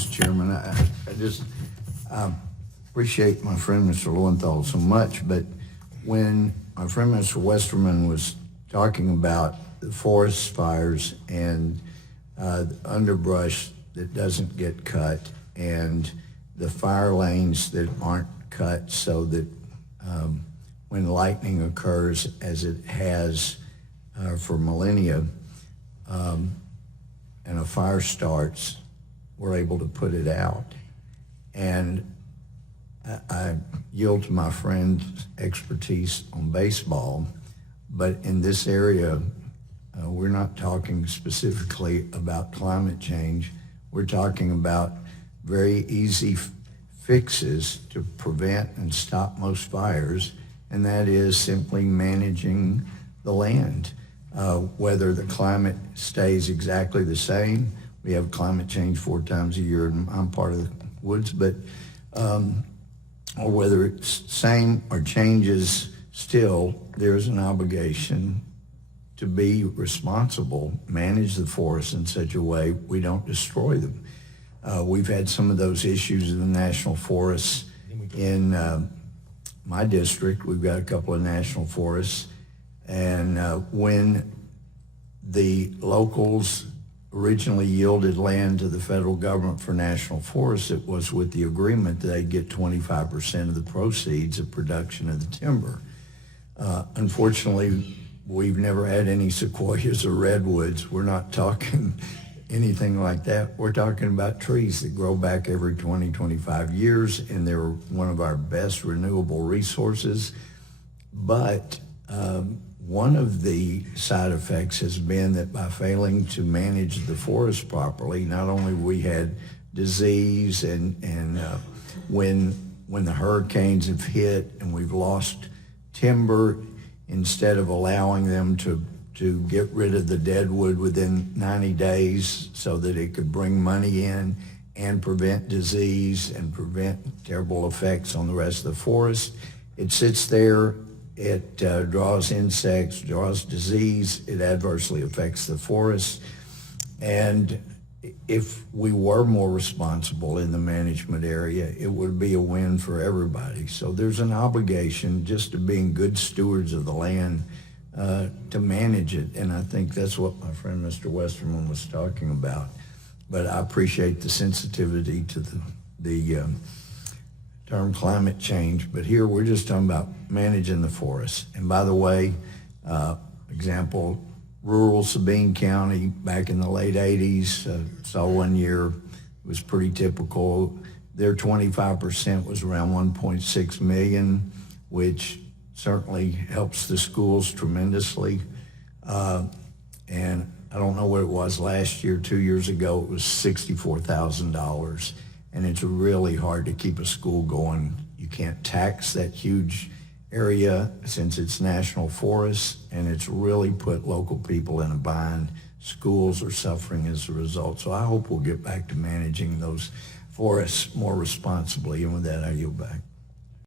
Mr. Chairman. I appreciate my friend Mr. Lowenthal so much, but when my friend Mr. Westerman was talking about the forest fires and the underbrush that doesn't get cut and the fire lanes that aren't cut so that when lightning occurs, as it has for millennia, and a fire starts, we're able to put it out. And I yield to my friend's expertise on baseball, but in this area, we're not talking specifically about climate change. We're talking about very easy fixes to prevent and stop most fires, and that is simply managing the land. Whether the climate stays exactly the same, we have climate change 4 times a year, and I'm part of the woods, but or whether it's same or changes still, there's an obligation to be responsible, manage the forests in such a way we don't destroy them. We've had some of those issues in the national forests in my district. We've got a couple of national forests, and when the locals originally yielded land to the federal government for national forests, it was with the agreement that they'd get 25% of the proceeds of production of the timber. Unfortunately, we've never had any sequoias or redwoods. We're not talking anything like that. We're talking about trees that grow back every 20, 25 years, and they're one of our best renewable resources. But one of the side effects has been that by failing to manage the forest properly, not only we had disease and when the hurricanes have hit and we've lost timber, instead of allowing them to get rid of the dead wood within 90 days so that it could bring money in and prevent disease and prevent terrible effects on the rest of the forest, it sits there. It draws insects, draws disease, it adversely affects the forest. And if we were more responsible in the management area, it would be a win for everybody. So there's an obligation just to being good stewards of the land to manage it. And I think that's what my friend Mr. Westerman was talking about. But I appreciate the sensitivity to the term climate change, but here we're just talking about managing the forests. And by the way, example, rural Sabine County back in the late 80s, saw one year, it was pretty typical. Their 25% was around 1.6 million, which certainly helps the schools tremendously. And I don't know what it was last year, 2 years ago, it was $64,000. And it's really hard to keep a school going. You can't tax that huge area since it's national forests, and it's really put local people in a bind. Schools are suffering as a result. So I hope we'll get back to managing those forests more responsibly. And with that, I yield back.